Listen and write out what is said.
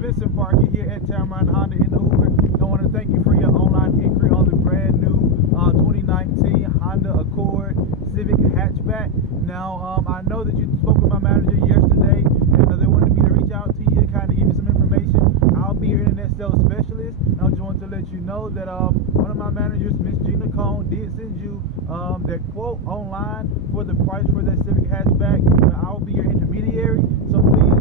Vincent Parker here at Tamarron Honda in Hoover. I want to thank you for your online inquiry on the brand new 2019 Honda Accord Civic hatchback. Now, I know that you spoke with my manager yesterday, and they wanted me to reach out to you, kind of give you some information. I'll be your internet sales specialist. I just wanted to let you know that one of my managers, Miss Gina Cone, did send you that quote online for the price for that Civic hatchback. I'll be your intermediary, so please